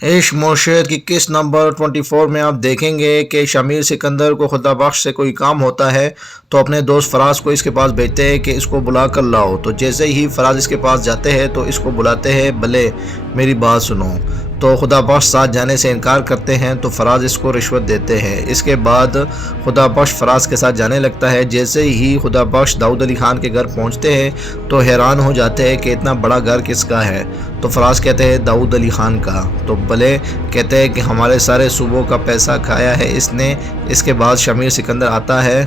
इश्क मुर्शिद की किस्त नंबर 24 में आप देखेंगे कि शमीर सिकंदर को खुदा बख्श से कोई काम होता है तो अपने दोस्त फराज को इसके पास भेजते हैं कि इसको बुला कर लाओ। तो जैसे ही फराज इसके पास जाते हैं तो इसको बुलाते हैं, भले मेरी बात सुनो। तो खुदा बख्श साथ जाने से इनकार करते हैं तो फराज इसको रिश्वत देते हैं। इसके बाद खुदा बख्श फराज के साथ जाने लगता है। जैसे ही खुदा बख्श दाऊद अली ख़ान के घर पहुंचते हैं तो हैरान हो जाते हैं कि इतना बड़ा घर किसका है। तो फराज कहते हैं दाऊद अली ख़ान का। तो भले कहते हैं कि हमारे सारे सूबों का पैसा खाया है इसने। इसके बाद शमीर सिकंदर आता है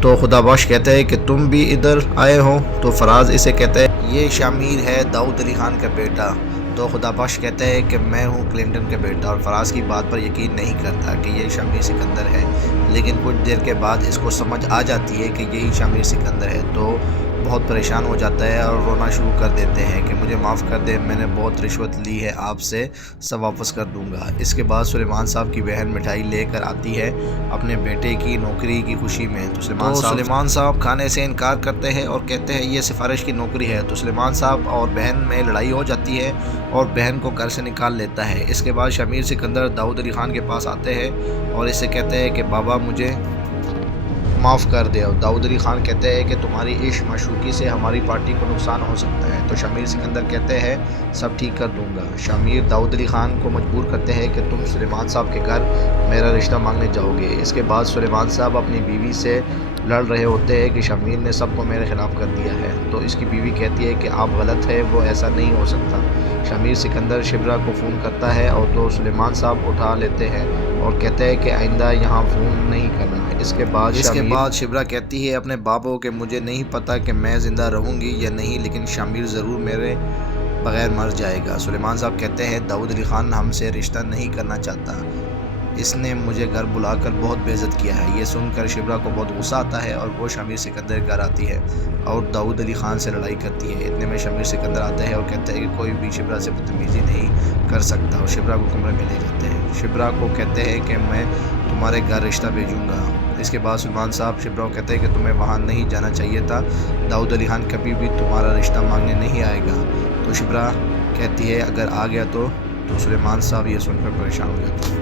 तो खुदा बख्श कहते हैं कि तुम भी इधर आए हो। तो फराज इसे कहते हैं ये शमीर है दाऊद अली ख़ान का बेटा। तो खुदा बख्श कहते हैं कि मैं हूँ क्लिंटन का बेटा, और फराज की बात पर यकीन नहीं करता कि ये शमीर सिकंदर है। लेकिन कुछ देर के बाद इसको समझ आ जाती है कि यही शमीर सिकंदर है। तो बहुत परेशान हो जाता है और रोना शुरू कर देते हैं कि मुझे माफ़ कर दे, मैंने बहुत रिश्वत ली है आपसे, सब वापस कर दूंगा। इसके बाद सुलेमान साहब की बहन मिठाई लेकर आती है अपने बेटे की नौकरी की खुशी में। तो सुलेमान साहब खाने से इनकार करते हैं और कहते हैं ये सिफारिश की नौकरी है। तो सुलेमान साहब और बहन में लड़ाई हो जाती है और बहन को घर से निकाल लेता है। इसके बाद शमीर सिकंदर दाऊद अली ख़ान के पास आते हैं और इससे कहते हैं कि बाबा मुझे माफ़ कर दे। और दाऊद अली ख़ान कहते हैं कि तुम्हारी इश्क माशूकी से हमारी पार्टी को नुकसान हो सकता है। तो शमीर सिकंदर कहते हैं सब ठीक कर दूंगा। शमीर दाऊद अली ख़ान को मजबूर करते हैं कि तुम सुलेमान साहब के घर मेरा रिश्ता मांगने जाओगे। इसके बाद सुलेमान साहब अपनी बीवी से लड़ रहे होते हैं कि शमीर ने सबको मेरे ख़िलाफ़ कर दिया है। तो इसकी बीवी कहती है कि आप गलत है, वो ऐसा नहीं हो सकता। शमीर सिकंदर शिब्रा को फ़ोन करता है और तो सुलेमान साहब उठा लेते हैं और कहते हैं कि आइंदा यहाँ फ़ोन नहीं करना है। इसके बाद शिब्रा कहती है अपने बाप को कि मुझे नहीं पता कि मैं ज़िंदा रहूँगी या नहीं, लेकिन शमीर ज़रूर मेरे बग़ैर मर जाएगा। सुलेमान साहब कहते हैं दाऊद अली ख़ान हमसे रिश्ता नहीं करना चाहता, इसने मुझे घर बुलाकर बहुत बेइज्जत किया है। ये सुनकर शिब्रा को बहुत गुस्सा आता है और वो शमीर सिकंदर घर आती है और दाऊद अली ख़ान से लड़ाई करती है। इतने में शमीर सिकंदर आते हैं और कहते हैं कि कोई भी शिब्रा से बदतमीज़ी नहीं कर सकता, और शिब्रा को कमरे में ले जाते हैं। शिब्रा को कहते हैं कि मैं तुम्हारे घर रिश्ता भेजूँगा। इसके बाद सुलेमान साहब शिब्रा को कहते हैं कि तुम्हें वहाँ नहीं जाना चाहिए था, दाऊद अली ख़ान कभी भी तुम्हारा रिश्ता मांगने नहीं आएगा। तो शिब्रा कहती है अगर आ गया तो सुलेमान साहब ये सुनकर परेशान हो जाते हैं।